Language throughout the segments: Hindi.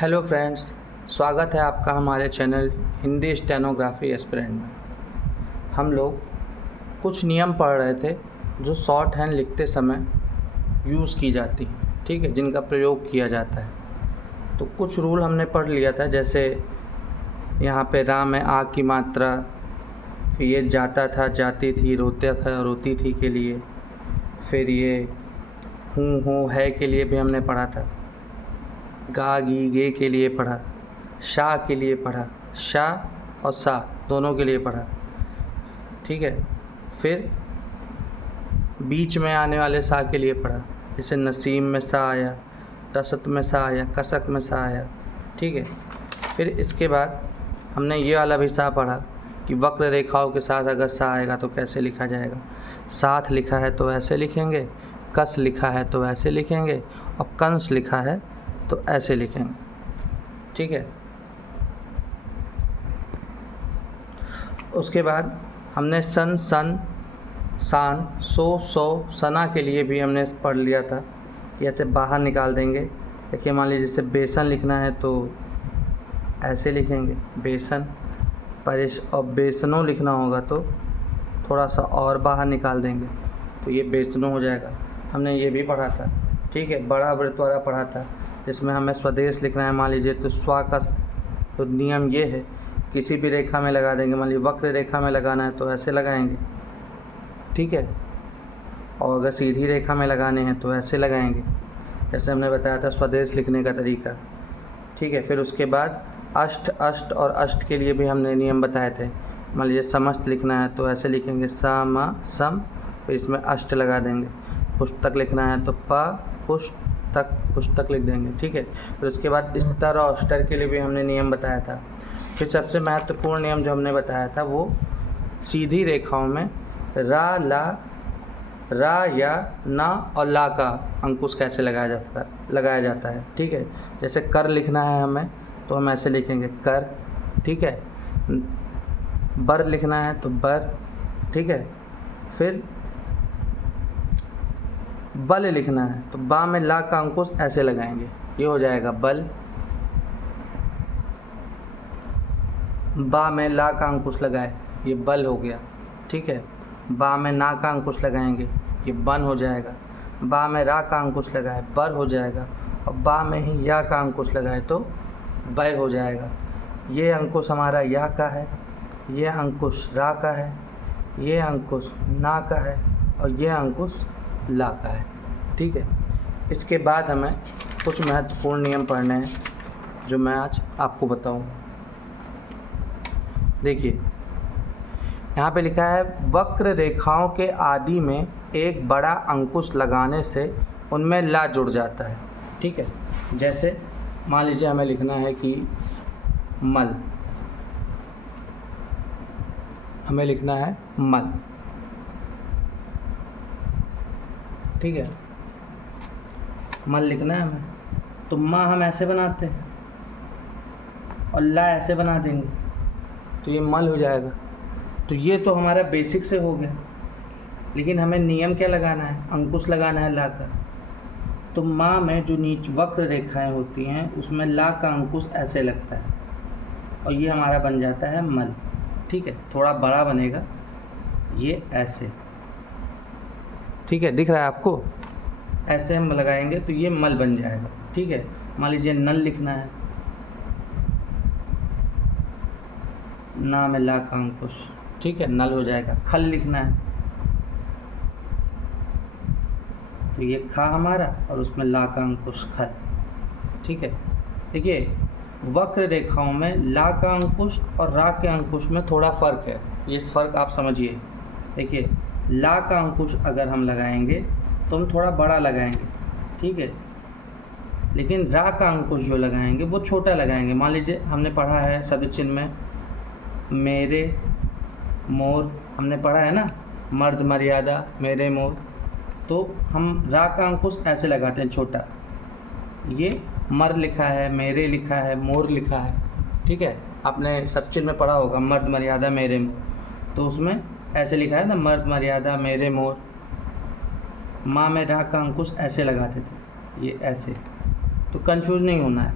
हेलो फ्रेंड्स, स्वागत है आपका हमारे चैनल हिंदी स्टेनोग्राफी एस्पिरेंट में। हम लोग कुछ नियम पढ़ रहे थे जो शॉर्ट हैंड लिखते समय यूज़ की जाती हैं, ठीक है, जिनका प्रयोग किया जाता है। तो कुछ रूल हमने पढ़ लिया था, जैसे यहाँ पे रा में आ की मात्रा, फिर ये जाता था, जाती थी, रोता था, रोती थी के लिए, फिर ये हूँ हो है के लिए भी हमने पढ़ा था, गा गी गे के लिए पढ़ा, शा के लिए पढ़ा, शा और सा दोनों के लिए पढ़ा, ठीक है। फिर बीच में आने वाले सा के लिए पढ़ा, जैसे नसीम में सा आया, तसत में सा आया, कसक में सा आया, ठीक है। फिर इसके बाद हमने ये वाला भी सा पढ़ा कि वक्र रेखाओं के साथ अगर सा आएगा तो कैसे लिखा जाएगा। साथ लिखा है तो ऐसे लिखेंगे, कस लिखा है तो ऐसे लिखेंगे, और कंस लिखा है तो ऐसे लिखेंगे, ठीक है। उसके बाद हमने सन, सन, सान, सो, सौ, सना के लिए भी हमने पढ़ लिया था कि ऐसे बाहर निकाल देंगे। देखिए, मान लीजिए जैसे बेसन लिखना है तो ऐसे लिखेंगे बेसन, पर और बेसनों लिखना होगा तो थोड़ा सा और बाहर निकाल देंगे तो ये बेसनों हो जाएगा। हमने ये भी पढ़ा था, ठीक है। बड़ा वृत्त वाला पढ़ा था जिसमें हमें स्वदेश लिखना है, मान लीजिए तो स्वा का तो नियम ये है, किसी भी रेखा में लगा देंगे। मान लीजिए वक्र रेखा में लगाना है तो ऐसे लगाएंगे, ठीक है, और अगर सीधी रेखा में लगाने हैं तो ऐसे लगाएंगे, जैसे हमने बताया था स्वदेश लिखने का तरीका, ठीक है। फिर उसके बाद अष्ट, अष्ट और अष्ट के लिए भी हमने नियम बताए थे। मान लीजिए समस्त लिखना है तो ऐसे लिखेंगे सम, सम, फिर इसमें अष्ट लगा देंगे। पुस्तक लिखना है तो प पुस्तक, पुस्तक लिख देंगे, ठीक है। फिर उसके बाद स्तर और स्टर के लिए भी हमने नियम बताया था। फिर सबसे महत्वपूर्ण नियम जो हमने बताया था वो सीधी रेखाओं में रा, ला, रा या ना और ला का अंकुश कैसे लगाया जाता है, ठीक है। जैसे कर लिखना है हमें तो हम ऐसे लिखेंगे कर, ठीक है। बर लिखना है तो बर, ठीक है। फिर बल लिखना है तो बा में ला का अंकुश ऐसे लगाएंगे, ये हो जाएगा बल। बा में ला का अंकुश लगाए, ये बल हो गया, ठीक है। बा में ना का अंकुश लगाएंगे, ये बन हो जाएगा। बा में रा का अंकुश लगाए, बर हो जाएगा। और बा में ही या का अंकुश लगाए तो बै हो जाएगा। ये अंकुश हमारा या का है, ये अंकुश रा का है, ये अंकुश ना का है, और ये अंकुश ला का है, ठीक है। इसके बाद हमें कुछ महत्वपूर्ण नियम पढ़ने हैं जो मैं आज आपको बताऊं। देखिए, यहाँ पे लिखा है वक्र रेखाओं के आदि में एक बड़ा अंकुश लगाने से उनमें ला जुड़ जाता है, ठीक है। जैसे मान लीजिए हमें लिखना है कि मल, हमें लिखना है मल, ठीक है। मल लिखना है हमें तो माँ हम ऐसे बनाते हैं और ला ऐसे बना देंगे तो ये मल हो जाएगा। तो ये तो हमारा बेसिक से हो गया, लेकिन हमें नियम क्या लगाना है, अंकुश लगाना है ला का। तो माँ में जो नीच वक्र रेखाएं होती हैं उसमें ला का अंकुश ऐसे लगता है और ये हमारा बन जाता है मल, ठीक है। थोड़ा बड़ा बनेगा ये ऐसे, ठीक है, दिख रहा है आपको, ऐसे हम लगाएंगे तो ये मल बन जाएगा, ठीक है। मान लीजिए नल लिखना है, ना में ला का अंकुश, ठीक है, नल हो जाएगा। खल लिखना है तो ये खा हमारा और उसमें ला का अंकुश खल, ठीक है। देखिए, वक्र रेखाओं में ला का अंकुश और रा के अंकुश में थोड़ा फ़र्क है, ये फ़र्क आप समझिए। देखिए, ला का अंकुश अगर हम लगाएंगे तो हम थोड़ा बड़ा लगाएंगे, ठीक है, लेकिन रा का अंकुश जो लगाएंगे वो छोटा लगाएंगे। मान लीजिए हमने पढ़ा है शब्द चिन्ह में मेरे मोर, हमने पढ़ा है ना, मर्द मर्यादा मेरे मोर, तो हम रा का अंकुश ऐसे लगाते हैं छोटा। ये मर लिखा है, मेरे लिखा है, मोर लिखा है, ठीक है। आपने शब्द चिन्ह में पढ़ा होगा मर्द मर्यादा मेरे मोर, तो उसमें ऐसे लिखा है ना, मर्द मर्यादा मेरे मोर। माँ में रा का अंकुश ऐसे लगाते थे, ये ऐसे, तो कंफ्यूज नहीं होना है।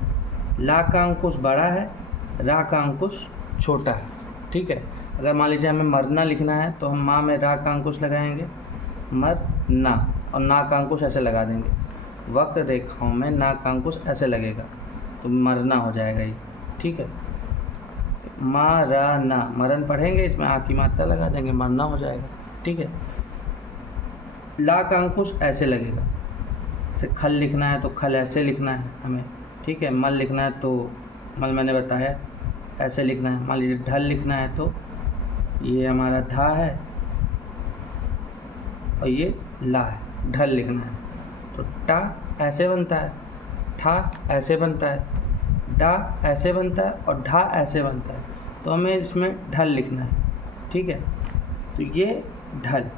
ला का अंकुश बड़ा है, रा का अंकुश छोटा है। ठीक है, अगर मान लीजिए हमें मरना लिखना है तो हम माँ में रा का अंकुश लगाएंगे, मर ना, और ना का अंकुश ऐसे लगा देंगे। वक्र रेखाओं में ना का अंकुश ऐसे लगेगा तो मरना हो जाएगा ये। ठीक है, मा रा ना, मरण पढ़ेंगे, इसमें आ की मात्रा लगा देंगे, मरना हो जाएगा। ठीक है, ला का अंकुश ऐसे लगेगा, जैसे खल लिखना है तो खल ऐसे लिखना है हमें। ठीक है, मल लिखना है तो मल मैंने बताया ऐसे लिखना है। मान लीजिए ढल लिखना है तो ये हमारा धा है और ये ला है, ढल लिखना है तो टा ऐसे बनता है, ठा ऐसे बनता है, डा ऐसे बनता है और ढा ऐसे बनता है, तो हमें इसमें ढल लिखना है। ठीक है, तो ये ढल।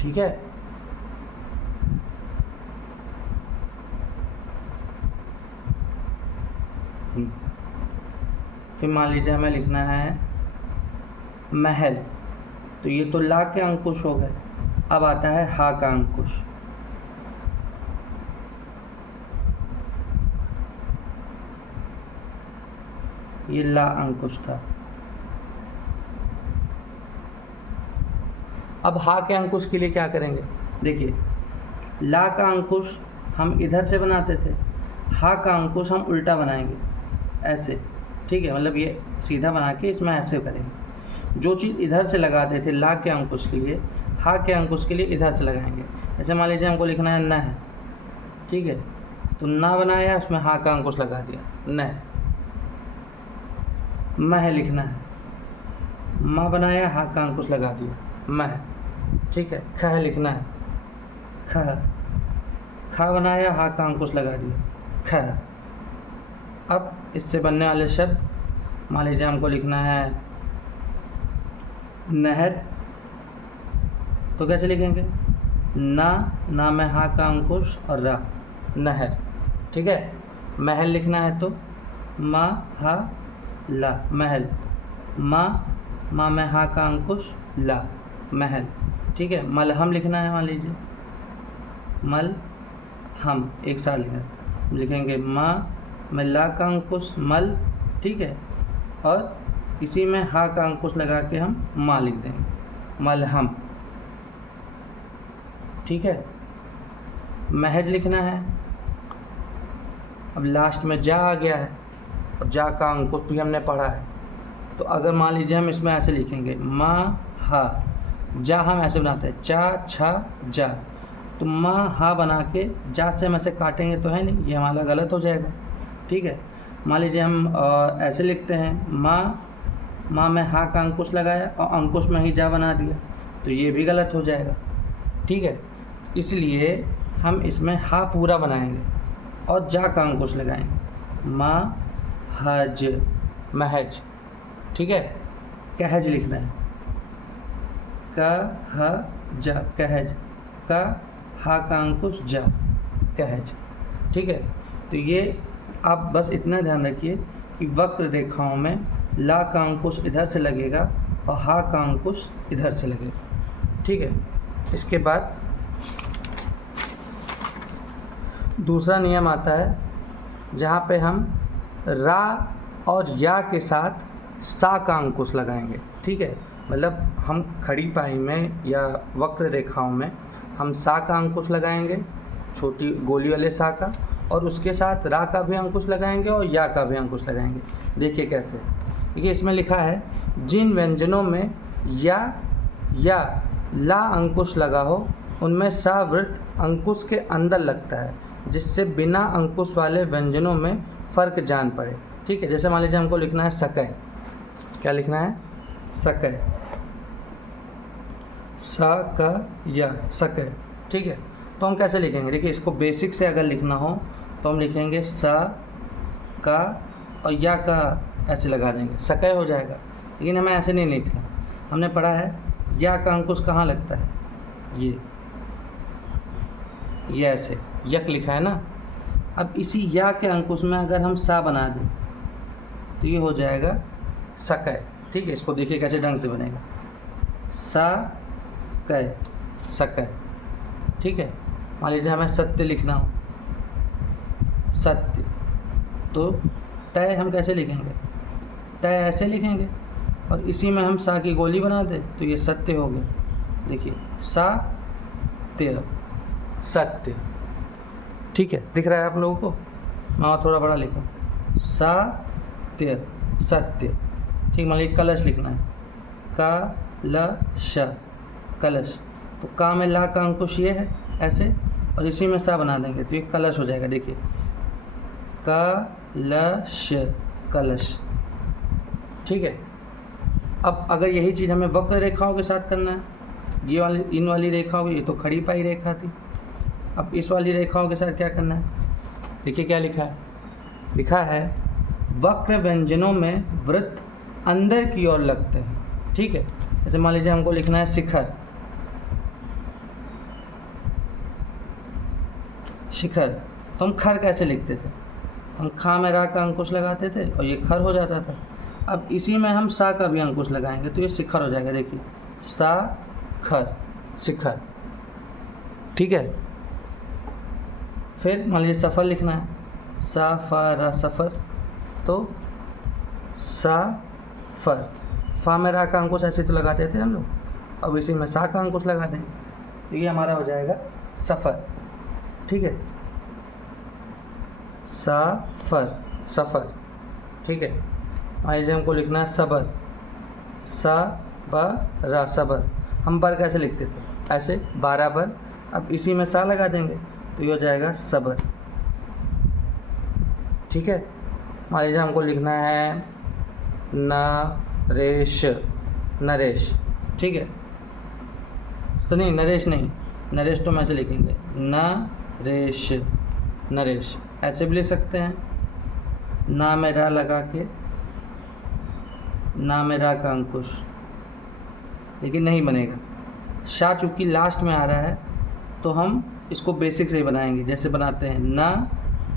ठीक है, फिर मान लीजिए हमें लिखना है महल, तो ये तो ला के अंकुश हो गए। अब आता है हा का अंकुश, ये ला अंकुश था। अब हा के अंकुश के लिए क्या करेंगे, देखिए ला का अंकुश हम इधर से बनाते थे, हा का अंकुश हम उल्टा बनाएंगे ऐसे। ठीक है, मतलब ये सीधा बना के इसमें ऐसे करेंगे। जो चीज़ इधर से लगाते थे ला के अंकुश के लिए, हा के अंकुश के लिए इधर से लगाएंगे। जैसे मान लीजिए हमको लिखना है न है, ठीक है, तो ना बनाया, उसमें हा का अंकुश लगा दिया, न। मह लिखना है, माँ बनाया, हा का अंकुश लगा दिया, मह। ठीक है, खह लिखना है, खह, खा बनाया, हा का अंकुश लगा दिया, खह। अब इससे बनने वाले शब्द, मान लीजिए हमको लिखना है नहर, तो कैसे लिखेंगे, ना में हा का अंकुश और रा, नहर। ठीक है, महल लिखना है तो मा हा ला, महल, माँ में हा का अंकुश ला, महल। ठीक है, मलहम लिखना है, मान लीजिए मल हम एक साथ लिखेंगे, माँ में ला का अंकुश मल। ठीक है, और इसी में हा का अंकुश लगा के हम माँ लिख देंगे, मलहम। ठीक है, महज लिखना है, अब लास्ट में जा आ गया है, और जा का अंकुश भी हमने पढ़ा है, तो अगर मान लीजिए हम इसमें ऐसे लिखेंगे माँ हा, जा हम ऐसे बनाते हैं चा छा जा, तो माँ हा बना के जा से हम ऐसे काटेंगे तो है नहीं, ये हमारा गलत हो जाएगा। ठीक है, मान लीजिए हम ऐसे लिखते हैं माँ में हा का अंकुश लगाया और अंकुश में ही जा बना दिया, तो ये भी गलत हो जाएगा। ठीक है, इसलिए हम इसमें हा पूरा बनाएंगे और जा का अंकुश लगाएंगे, माँ हज, महज। ठीक है, कहज लिखना है, कह जा, कहज, का हा का अंकुश जा, कहज। ठीक है, तो ये आप बस इतना ध्यान रखिए कि वक्र रेखाओं में ला का अंकुश इधर से लगेगा और हा का अंकुश इधर से लगेगा। ठीक है, इसके बाद दूसरा नियम आता है जहाँ पे हम रा और या के साथ सा का अंकुश लगाएंगे। ठीक है, मतलब हम खड़ी पाई में या वक्र रेखाओं में हम सा का अंकुश लगाएंगे, छोटी गोली वाले सा का, और उसके साथ रा का भी अंकुश लगाएंगे और या का भी अंकुश लगाएंगे। देखिए कैसे, देखिए इसमें लिखा है जिन व्यंजनों में या ला अंकुश लगा हो उनमें सा वृत्त अंकुश के अंदर लगता है, जिससे बिना अंकुश वाले व्यंजनों में फ़र्क जान पड़े। ठीक है, जैसे मान लीजिए हमको लिखना है सकय, क्या लिखना है, सकय, सा का या सकय। ठीक है, तो हम कैसे लिखेंगे, देखिए इसको बेसिक से अगर लिखना हो तो हम लिखेंगे सा का और या का ऐसे लगा देंगे, सकय हो जाएगा। लेकिन हमें ऐसे नहीं लिखना, हमने पढ़ा है या का अंकुश कहाँ लगता है, ये ऐसे यक लिखा है ना। अब इसी या के अंकुश में अगर हम सा बना दें तो ये हो जाएगा सकय। ठीक है, इसको देखिए कैसे ढंग से बनेगा, सा कय, सकय। ठीक है, मान लीजिए हमें सत्य लिखना हो सत्य। तो तय हम कैसे लिखेंगे, तय ऐसे लिखेंगे और इसी में हम सा की गोली बना दें तो ये सत्य हो गया। देखिए सा त्य, सत्य। ठीक है, दिख रहा है आप लोगों को? मैं और थोड़ा बड़ा लिखूँ, सा त्य, सत्य। ठीक, मान लीजिए कलश लिखना है, का ल श, कलश। तो का में ला का अंकुश ये है ऐसे, और इसी में सा बना देंगे तो ये कलश हो जाएगा। देखिए कलश, कलश। ठीक है, अब अगर यही चीज़ हमें वक्र रेखाओं के साथ करना है, ये वाली इन वाली रेखाओं, ये तो खड़ी पाई रेखा थी, अब इस वाली रेखाओं के साथ क्या करना है? देखिए क्या लिखा है, लिखा है वक्र व्यंजनों में वृत्त अंदर की ओर लगते हैं। ठीक है, जैसे मान लीजिए हमको लिखना है शिखर, शिखर, तो हम खर कैसे लिखते थे? हम खा में रा का अंकुश लगाते थे और ये खर हो जाता था। अब इसी में हम सा का भी अंकुश लगाएंगे तो ये शिखर हो जाएगा। देखिए सा खर, शिखर। ठीक है, फिर मान लीजिए सफ़र लिखना है, सा फा रा सफ़र, तो सा फर, फा में रा का अंकुश ऐसे तो लगाते थे हम लोग, अब इसी में सा का अंकुश लगा दें तो ये हमारा हो जाएगा सफ़र। ठीक है, सा फर, सफ़र। ठीक है, मान लीजिए हमको लिखना है सबर, सा ब रा, सबर। हम बर कैसे लिखते थे? ऐसे 12 बर, अब इसी में सा लगा देंगे तो ये हो जाएगा सबर। ठीक है, मान लीजिए हमको लिखना है नरेश, नरेश। ठीक है, तो नहीं नरेश नहीं, नरेश तो हम ऐसे लिखेंगे नरेश, नरेश। ऐसे भी लिख सकते हैं, ना में रा लगा के, ना में रा का अंकुश, लेकिन नहीं बनेगा। शा चूँकि लास्ट में आ रहा है तो हम इसको बेसिक से ही बनाएंगे, जैसे बनाते हैं न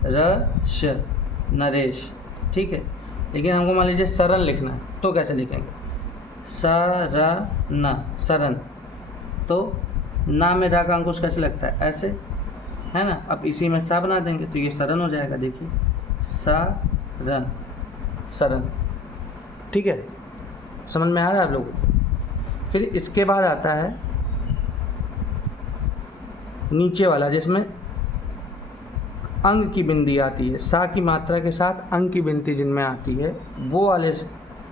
र श, नरेश। ठीक है, लेकिन हमको मान लीजिए सरन लिखना है तो कैसे लिखेंगे? स र न, सरन। तो ना में रा का अंकुश कैसे लगता है? ऐसे, है ना। अब इसी में सा बना देंगे तो ये सरन हो जाएगा। देखिए सा रन, सरन। ठीक है, समझ में आ रहा है आप लोगों को? फिर इसके बाद आता है नीचे वाला, जिसमें अंग की बिंदी आती है, सा की मात्रा के साथ अंग की बिंदी जिनमें आती है, वो वाले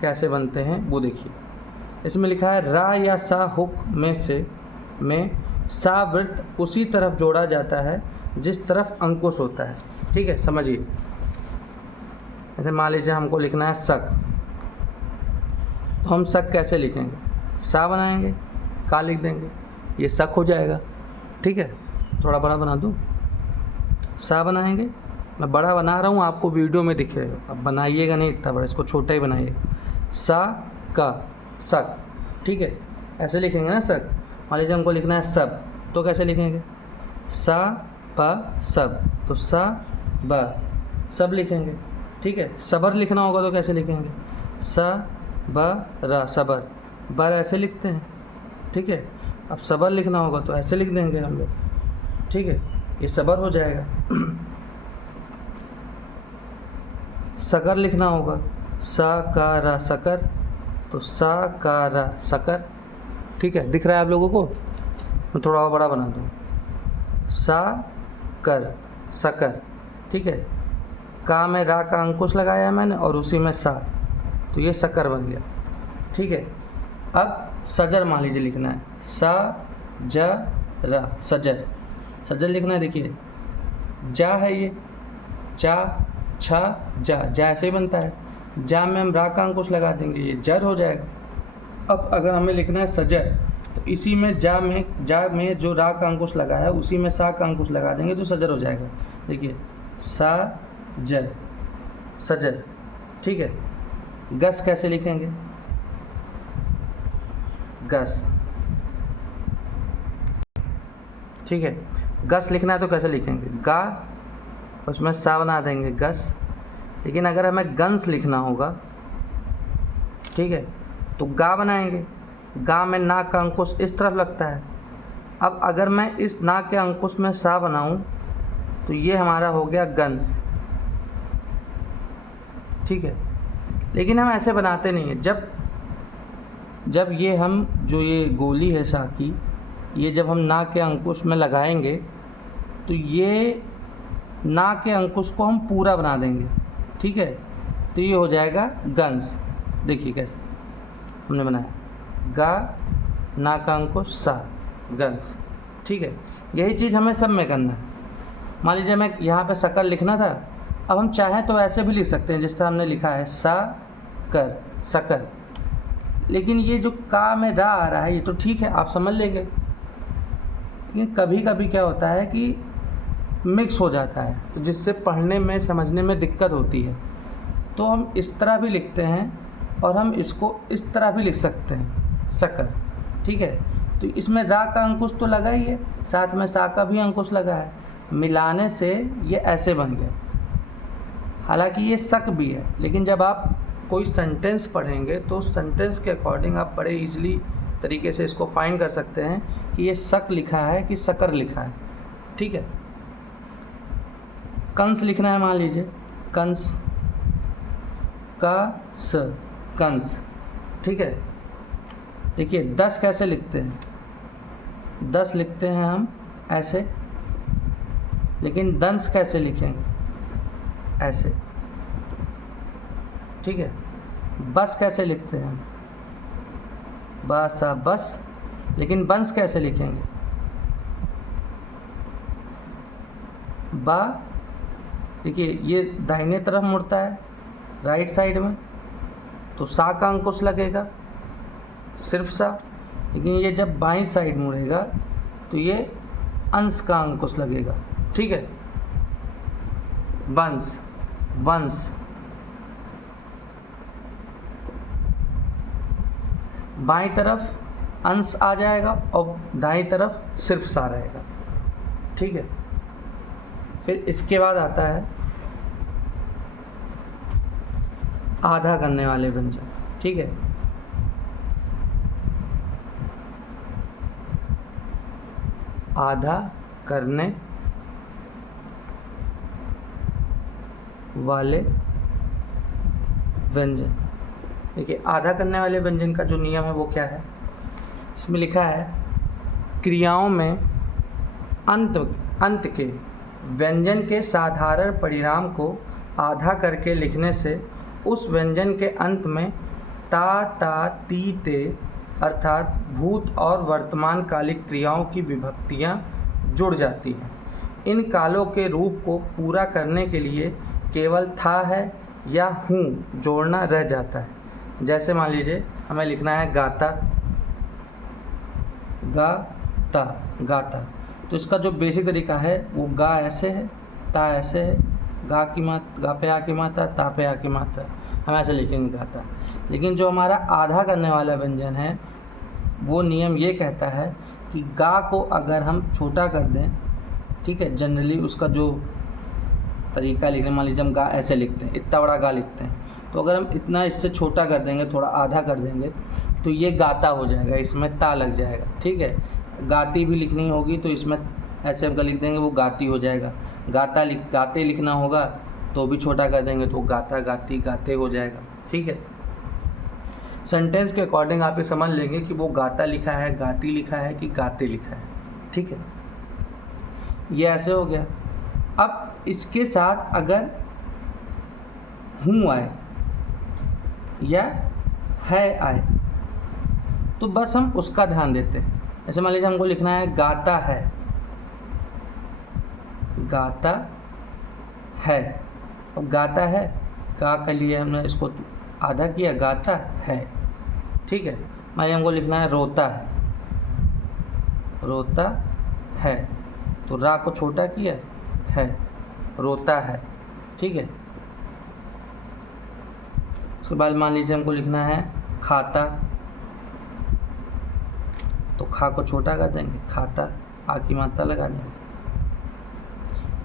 कैसे बनते हैं वो देखिए। इसमें लिखा है रा या सा हुक में सा वृत्त उसी तरफ जोड़ा जाता है जिस तरफ अंकुश होता है। ठीक है, समझिए। जैसे मान लीजिए हमको लिखना है शक, तो हम शक कैसे लिखेंगे? सा बनाएंगे, का लिख देंगे, ये शक हो जाएगा। ठीक है, थोड़ा बड़ा बना दूँ, सा बनाएंगे, मैं बड़ा बना रहा हूँ, आपको वीडियो में दिखेगा, अब बनाइएगा नहीं इतना बड़ा, इसको छोटा ही बनाइएगा। सा का, शक। ठीक है, ऐसे लिखेंगे ना शक। मान लीजिए हमको लिखना है सब, तो कैसे लिखेंगे? सा प सब, तो सा ब, सब लिखेंगे। ठीक है, सबर लिखना होगा तो कैसे लिखेंगे? सा ब रा, सबर। बर ऐसे लिखते हैं। ठीक है, अब सबर लिखना होगा तो ऐसे लिख देंगे हम लोग। ठीक है, ये सबर हो जाएगा। सकर लिखना होगा, सा का रा, सकर, तो सा का रा, सकर। ठीक है, दिख रहा है आप लोगों को? मैं थोड़ा और बड़ा बना दूँ, सा कर, सकर। ठीक है, का में रा का अंकुश लगाया है मैंने और उसी में सा, तो ये सकर बन गया। ठीक है, अब सजर मान लीजिए लिखना है, सा ज रा, सजर। सजर लिखना है। देखिए जा है, ये जा, छा, जा, जा ऐसे ही बनता है। जा में हम रा का अंकुश लगा देंगे, ये जर हो जाएगा। अब अगर हमें लिखना है सजर, तो इसी में जा में जो रा का अंकुश लगा है उसी में सा का अंकुश लगा देंगे तो सजर हो जाएगा। देखिए सा जर, सजर। ठीक है, गस कैसे लिखेंगे? गस। ठीक है, गस लिखना है तो कैसे लिखेंगे? गा, उसमें सा बना देंगे, गस। लेकिन अगर हमें गंस लिखना होगा, ठीक है, तो गा बनाएंगे। गा में नाक का अंकुश इस तरफ लगता है। अब अगर मैं इस नाक के अंकुश में सा बनाऊं तो ये हमारा हो गया गंस। ठीक है। लेकिन हम ऐसे बनाते नहीं हैं। जब ये हम जो ये गोली है सा की, ये जब हम ना के अंकुश में लगाएंगे तो ये ना के अंकुश को हम पूरा बना देंगे, ठीक है। तो ये हो जाएगा गंस। देखिए कैसे हमने बनाया, गा ना का अंकुश सा, गंस, ठीक है। यही चीज़ हमें सब में करना है। मान लीजिए मैं यहाँ पे शक्कर लिखना था, अब हम चाहें तो ऐसे भी लिख सकते हैं जिस तरह हमने लिखा है सा कर, शक्कर। लेकिन ये जो का में रा आ रहा है ये तो ठीक है, आप समझ लेंगे। लेकिन कभी कभी क्या होता है कि मिक्स हो जाता है, तो जिससे पढ़ने में समझने में दिक्कत होती है। तो हम इस तरह भी लिखते हैं और हम इसको इस तरह भी लिख सकते हैं, शक्कर, ठीक है। तो इसमें रा का अंकुश तो लगा ही है, साथ में सा का भी अंकुश लगा है, मिलाने से ये ऐसे बन गया। हालांकि ये शक भी है, लेकिन जब आप कोई सेंटेंस पढ़ेंगे तो सेंटेंस के अकॉर्डिंग आप बड़े ईजिली तरीके से इसको फाइंड कर सकते हैं कि ये शक लिखा है कि शक्कर लिखा है, ठीक है। कंस लिखना है, मान लीजिए कंस, का स, कंस, ठीक है। देखिए 10 कैसे लिखते हैं, 10 लिखते हैं हम ऐसे, लेकिन दंस कैसे लिखेंगे, ऐसे, ठीक है। बस कैसे लिखते हैं हम, बसा बस, लेकिन बंस कैसे लिखेंगे, बा। देखिए ये दाहिने तरफ मुड़ता है राइट साइड में, तो सा का अंकुश लगेगा, सिर्फ सा। लेकिन ये जब बाईं साइड मुड़ेगा तो ये अंश का अंकुश लगेगा, ठीक है। वंश, वंश, बाईं तरफ अंश आ जाएगा और दाईं तरफ सिर्फ सा रहेगा, ठीक है। फिर इसके बाद आता है आधा करने वाले व्यंजन, ठीक है। आधा करने वाले व्यंजन। देखिए आधा करने वाले व्यंजन का जो नियम है वो क्या है, इसमें लिखा है क्रियाओं में अंत के व्यंजन के साधारण परिणाम को आधा करके लिखने से उस व्यंजन के अंत में ता, ता, ती, ते अर्थात भूत और वर्तमान कालिक क्रियाओं की विभक्तियाँ जुड़ जाती हैं। इन कालों के रूप को पूरा करने के लिए केवल था है या हूँ जोड़ना रह जाता है। जैसे मान लीजिए हमें लिखना है गाता, गाता, गाता, तो इसका जो बेसिक तरीका है वो गा ऐसे है, ता ऐसे है, गा की मात्रा, गा पे आ की मात्रा, ता पे आ की मात्रा, हम ऐसे लिखेंगे गाता। लेकिन जो हमारा आधा करने वाला व्यंजन है वो नियम ये कहता है कि गा को अगर हम छोटा कर दें, ठीक है, जनरली उसका जो तरीका लिखने, मान लीजिए हम गा ऐसे लिखते हैं, इतना बड़ा गा लिखते हैं, तो अगर हम इतना इससे छोटा कर देंगे, थोड़ा आधा कर देंगे, तो ये गाता हो जाएगा, इसमें ता लग जाएगा, ठीक है। गाती भी लिखनी होगी तो इसमें ऐसे हम लिख देंगे वो गाती हो जाएगा। गाते लिखना होगा तो भी छोटा कर देंगे तो गाता, गाती, गाते हो जाएगा, ठीक है। सेंटेंस के अकॉर्डिंग आप ये समझ लेंगे कि वो गाता लिखा है, गाती लिखा है कि गाते लिखा है, ठीक है। ये ऐसे हो गया। अब इसके साथ अगर हूँ आए या है आए तो बस हम उसका ध्यान देते हैं। जैसे मान लीजिए हमको लिखना है गाता है, गाता है, अब गाता है, गा के लिए हमने इसको आधा किया, गाता है, ठीक है। मान लीजिए हमको लिखना है रोता है, रोता है, तो रा को छोटा किया है, रोता है, ठीक है। उसके बाद मान लीजिए हमको लिखना है खाता, तो खा को छोटा कर देंगे, खाता, आ की मात्रा लगा देंगे,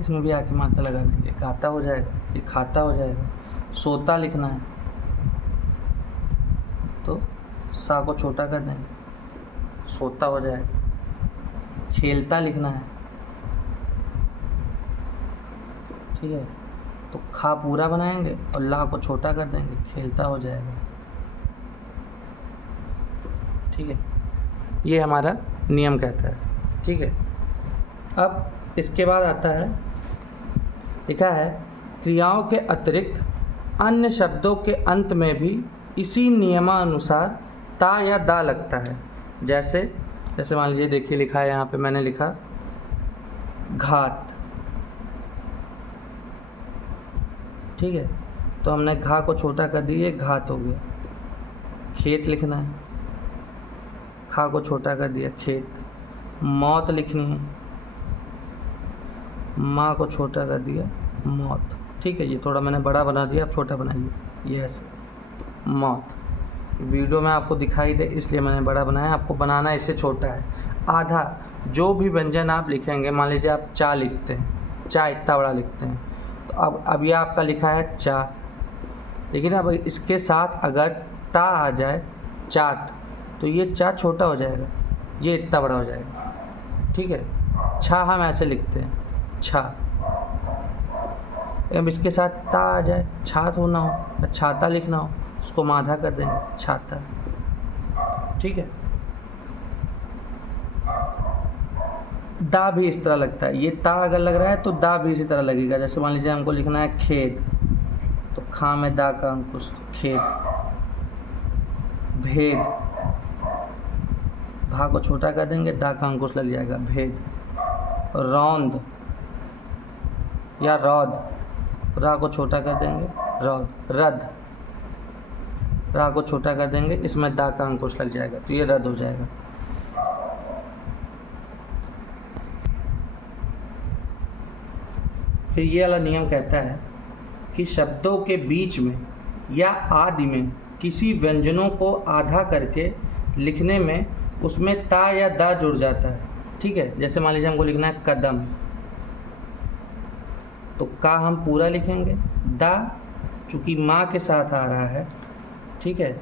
इसमें भी आ की मात्रा लगा देंगे, खाता हो जाएगा, ये खाता हो जाएगा। सोता लिखना है तो सा को छोटा कर देंगे, सोता हो जाएगा। खेलता लिखना है, ठीक है, तो खा पूरा बनाएंगे और ला को छोटा कर देंगे, खेलता हो जाएगा। ठीक है, ये हमारा नियम कहता है। ठीक है, अब इसके बाद आता है, लिखा है क्रियाओं के अतिरिक्त अन्य शब्दों के अंत में भी इसी नियमानुसार ता या दा लगता है। जैसे मान लीजिए, देखिए लिखा है यहाँ पे, मैंने लिखा घात। ठीक है, तो हमने घा को छोटा कर दिए, घात हो गया। खेत लिखना है, खा को छोटा कर दिया, खेत। मौत लिखनी है, माँ को छोटा कर दिया, मौत। ठीक है, ये थोड़ा मैंने बड़ा बना दिया, आप छोटा बनाइए, ये ऐसे मौत। वीडियो में आपको दिखाई दे इसलिए मैंने बड़ा बनाया, आपको बनाना इससे छोटा है। आधा, जो भी व्यंजन आप लिखेंगे, मान लीजिए आप चा लिखते हैं, चा इतना बड़ा लिखते हैं, तो अब ये आपका लिखा है चा, लेकिन अब इसके साथ अगर ता आ जाए, चात, तो ये चा छोटा हो जाएगा, ये इतना बड़ा हो जाएगा। ठीक है, छा हम ऐसे लिखते हैं, छा। अब इसके साथ ता आ जाए, छात होना हो, छाता लिखना हो, उसको माधा कर देंगे, छाता। ठीक है, दा भी इस तरह लगता है, ये ता अगर लग रहा है तो दा भी इसी तरह लगेगा। जैसे मान लीजिए हमको लिखना है खेद, तो खा में दा का अंकुश, खेद। भेद, भा को छोटा कर देंगे, दा का अंकुश लग जाएगा, भेद। रौंद या रौद, रा को छोटा कर देंगे, रौद। रद, रा को छोटा कर देंगे, इसमें दा का अंकुश लग जाएगा, तो ये रद हो जाएगा। फिर ये वाला नियम कहता है कि शब्दों के बीच में या आदि में किसी व्यंजनों को आधा करके लिखने में उसमें ता या दा जुड़ जाता है। ठीक है, जैसे मान लीजिए हमको लिखना है कदम, तो का हम पूरा लिखेंगे, दा चूँकि माँ के साथ आ रहा है। ठीक है,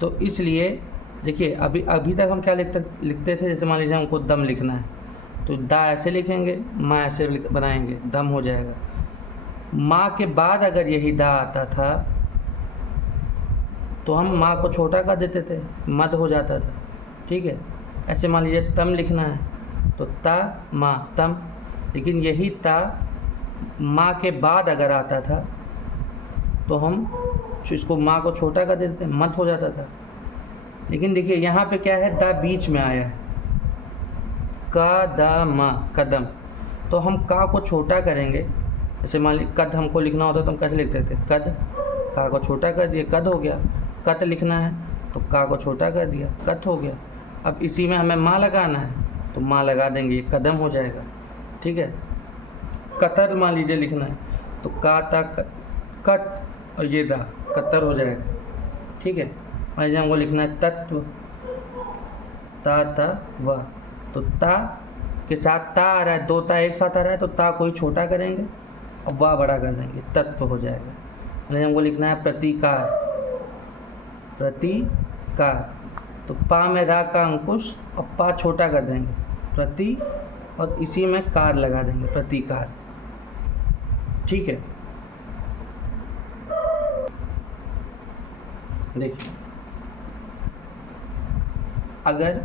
तो इसलिए देखिए अभी तक हम क्या लिखते थे, जैसे मान लीजिए हमको दम लिखना है, तो दा ऐसे लिखेंगे, माँ ऐसे बनाएंगे, दम हो जाएगा। माँ के बाद अगर यही दा आता था तो हम माँ को छोटा कर देते थे, मद हो जाता था। ठीक है, ऐसे मान लीजिए तम लिखना है, तो ता माँ, तम। लेकिन यही ता माँ के बाद अगर आता था तो हम इसको माँ को छोटा कर देते, मत हो जाता था। लेकिन देखिए यहाँ पे क्या है, दा बीच में आया है, का दा मा, कदम। तो हम का को छोटा करेंगे, जैसे मान लीजिए कद हमको लिखना होता तो हम कैसे लिखते थे, कद, का को छोटा कर दिए, कद हो गया। कत लिखना है तो का को छोटा कर दिया, कत हो गया। अब इसी में हमें माँ लगाना है तो माँ लगा देंगे, ये कदम हो जाएगा। ठीक है, कतर मान लीजिए लिखना है तो का ता कट और ये दा, कतर हो जाएगा। ठीक है, मान लीजिए हमको लिखना है तत्व, ता ता व, तो ता के साथ ता आ रहा है, दो ता एक साथ आ रहा है, तो ता को ही छोटा करेंगे और वाह बड़ा कर देंगे, तत्व हो जाएगा। मान हमको लिखना है प्रतिकार, प्रतिकार, तो पा में रा का अंकुश और पा छोटा कर देंगे, प्रति, और इसी में कार लगा देंगे, प्रतिकार। ठीक है, देखिए अगर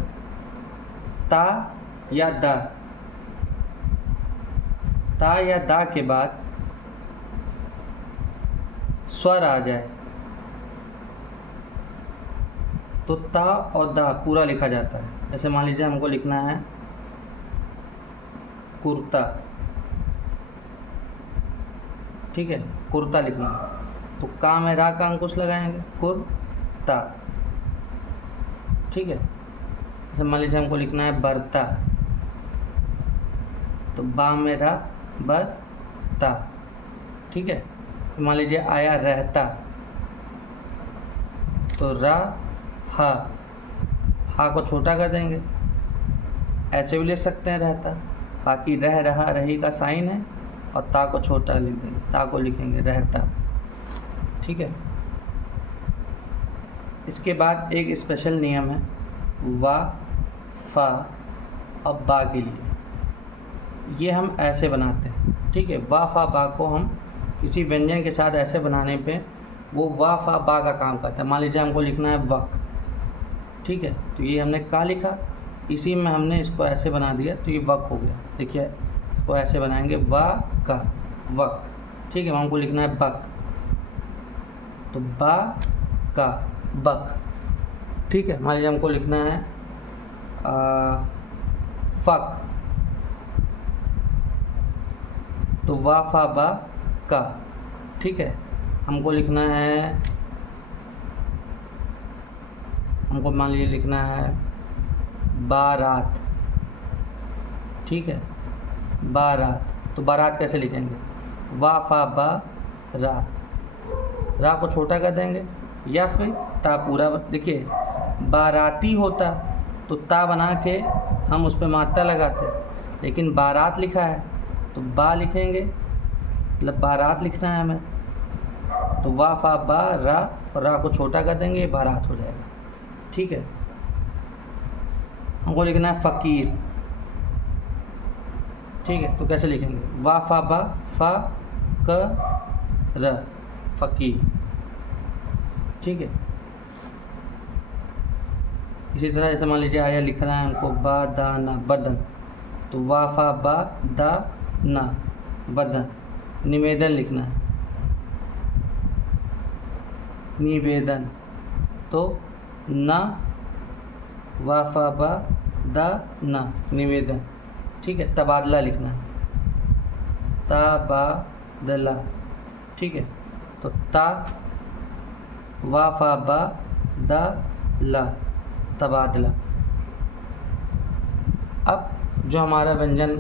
ता या दा के बाद स्वर आ जाए तो ता और दा पूरा लिखा जाता है। जैसे मान लीजिए हमको लिखना है कुर्ता। ठीक है, कुर्ता लिखना है तो का में रा का अंकुश लगाएंगे, कुर्ता। ठीक है, जैसे मान लीजिए हमको लिखना है बरता, तो बा में रा, बरता। ठीक है, मान लीजिए आया रहता, तो रा हा, हा को छोटा कर देंगे, ऐसे भी लिख सकते हैं रहता। बाकी रह रहा रही का साइन है और ता को छोटा लिख देंगे, ता को लिखेंगे रहता। ठीक है, इसके बाद एक स्पेशल नियम है वा, फा और बा के लिए, ये हम ऐसे बनाते हैं। ठीक है, वा फा बा को हम किसी व्यंजन के साथ ऐसे बनाने पे वो वा फा बा का काम करता है। मान लीजिए हमको लिखना है वक, ठीक है, तो ये हमने का लिखा, इसी में हमने इसको ऐसे बना दिया तो ये वक हो गया। देखिए इसको ऐसे बनाएंगे वा का वक, ठीक है। हमको लिखना है बक, तो बा का बक, ठीक है। मान लीजिए हमको लिखना है फक, तो वा फा बा का, ठीक है। हमको लिखना है, हमको मान लीजिए लिखना है बारात, ठीक है, बारात, तो बारात कैसे लिखेंगे, वा फा बा रा, रा को छोटा कर देंगे या फिर ता पूरा। देखिए बाराती होता तो ता बना के हम उस पर मात्रा लगाते, लेकिन बारात लिखा है तो बा लिखेंगे, मतलब बारात लिखना है हमें, तो वा फा बा रा, और रा को छोटा कर देंगे, ये बारात हो जाएगा, ठीक है। हमको लिखना है फ़कीर, ठीक है, तो कैसे लिखेंगे, वा फा बा फा क र, फ़कीर, ठीक है। इसी तरह जैसे मान लीजिए आया लिखना है हमको बा दा ना बदन, तो वा फा बा दा ना बदन। निवेदन लिखना है, निवेदन, तो ना वा फा बा दा ना निवेदन, ठीक है। तबादला लिखना है, तबादला, ठीक है, तो ता वा फा बा दा ला, तबादला। अब जो हमारा व्यंजन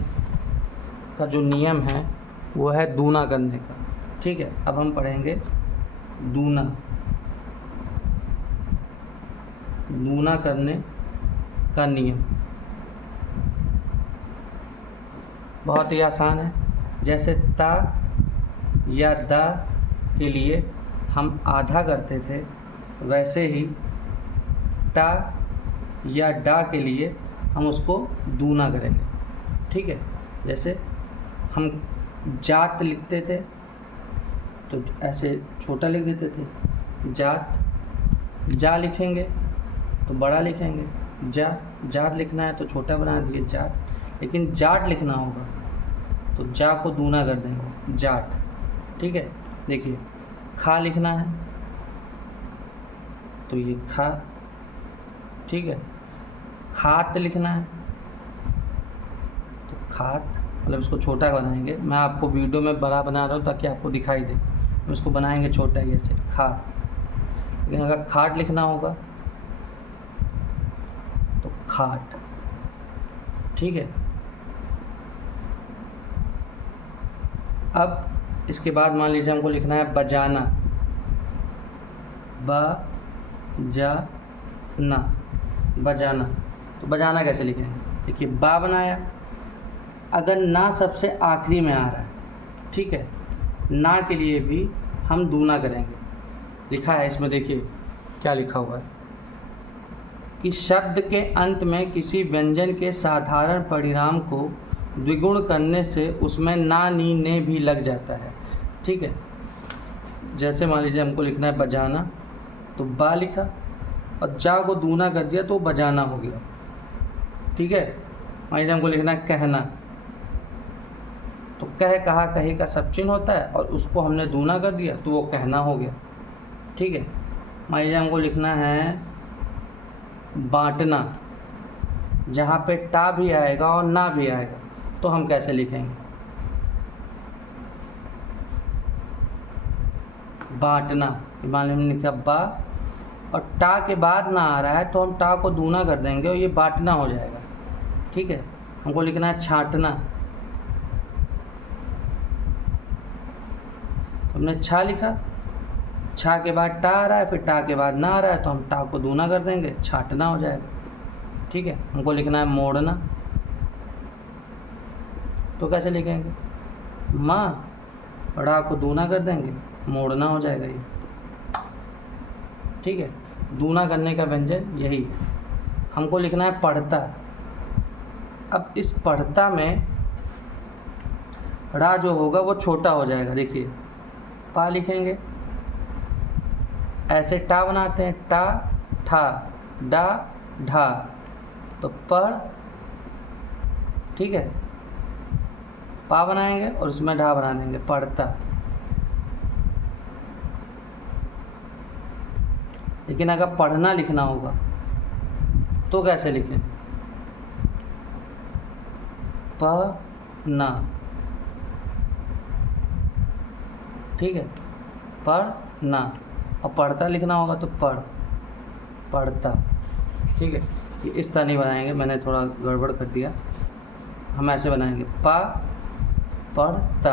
का जो नियम है वो है दूना करने का, ठीक है। अब हम पढ़ेंगे दूना, दूना करने का नियम बहुत ही आसान है। जैसे ता या दा के लिए हम आधा करते थे, वैसे ही टा या डा के लिए हम उसको दूना करेंगे, ठीक है। जैसे हम जात लिखते थे तो ऐसे छोटा लिख देते थे, जात, जा लिखेंगे तो बड़ा लिखेंगे, जात लिखना है तो छोटा बना दिए जाट, लेकिन जाट लिखना होगा तो जा को दूना कर देंगे जाट, ठीक है। देखिए खा लिखना है तो ये खा, ठीक है। खात लिखना है तो खात, मतलब इसको छोटा बनाएंगे। मैं आपको वीडियो में बड़ा बना रहा हूँ ताकि आपको दिखाई दे, हम इसको बनाएंगे छोटा ही ऐसे खा। लेकिन अगर खाट लिखना होगा तो खाट, ठीक है। अब इसके बाद मान लीजिए हमको लिखना है बजाना, बजाना, बजाना, तो बजाना कैसे लिखेंगे, देखिए बा बनाया, अगर ना सबसे आखिरी में आ रहा है, ठीक है, ना के लिए भी हम दूना करेंगे। लिखा है इसमें, देखिए क्या लिखा हुआ है कि शब्द के अंत में किसी व्यंजन के साधारण परिणाम को द्विगुण करने से उसमें ना नी ने भी लग जाता है, ठीक है। जैसे मान लीजिए हमको लिखना है बजाना, तो बा लिखा और जा को दूना कर दिया तो बजाना हो गया, ठीक है। मान लीजिए हमको लिखना है कहना, तो कह कहा कहे का सब चिन्ह होता है और उसको हमने दूना कर दिया तो वो कहना हो गया, ठीक है। मान लीजिए हमको लिखना है बांटना, जहाँ पे टा भी आएगा और ना भी आएगा तो हम कैसे लिखेंगे, बांटना। मान लीजिए हमने लिखा बा और टा के बाद ना आ रहा है तो हम टा को दूना कर देंगे और ये बांटना हो जाएगा, ठीक है। हमको लिखना है छांटना, हमने छा लिखा, छा के बाद टा आ रहा है, फिर टा के बाद ना आ रहा है तो हम टा को दूना कर देंगे, छांटना हो जाएगा, ठीक है। हमको लिखना है मोड़ना, तो कैसे लिखेंगे, माँ, ड़ा को दूना कर देंगे, मोड़ना हो जाएगा ये, ठीक है। दूना करने का व्यंजन यही है। हमको लिखना है पढ़ता, अब इस पढ़ता में ड़ा जो होगा वो छोटा हो जाएगा, देखिए पा लिखेंगे। ऐसे टा बनाते हैं, टा ठा डा ढा, तो पढ़, ठीक है, पा बनाएंगे और उसमें ढा बना देंगे, पढ़ता। लेकिन अगर पढ़ना लिखना होगा तो कैसे लिखें? पढ़ना, ठीक है, पढ़ना। और पढ़ता लिखना होगा तो पढ़ता, ठीक है। ये इस तरह नहीं बनाएंगे, मैंने थोड़ा गड़बड़ कर दिया। हम ऐसे बनाएंगे, पा पढ़ता,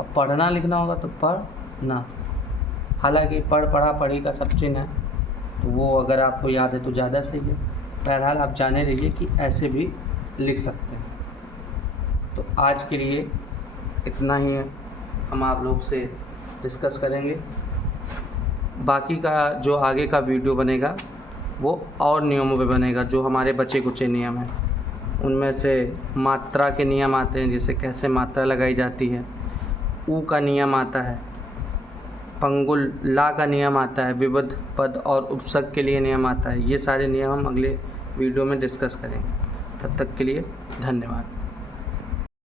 और पढ़ना लिखना होगा तो पढ़ना। हालांकि पढ़ पढ़ा पढ़ी का सब चिन्ह है, तो वो अगर आपको याद है तो ज़्यादा सही है। बहरहाल आप जाने रहिए कि ऐसे भी लिख सकते हैं। तो आज के लिए इतना ही है, हम आप लोग से डिस्कस करेंगे। बाकी का जो आगे का वीडियो बनेगा वो और नियमों पे बनेगा, जो हमारे बचे कुचे नियम हैं। उनमें से मात्रा के नियम आते हैं, जैसे कैसे मात्रा लगाई जाती है, ऊ का नियम आता है, पंगुल ला का नियम आता है, विविध पद और उपसर्ग के लिए नियम आता है। ये सारे नियम हम अगले वीडियो में डिस्कस करेंगे। तब तक के लिए धन्यवाद।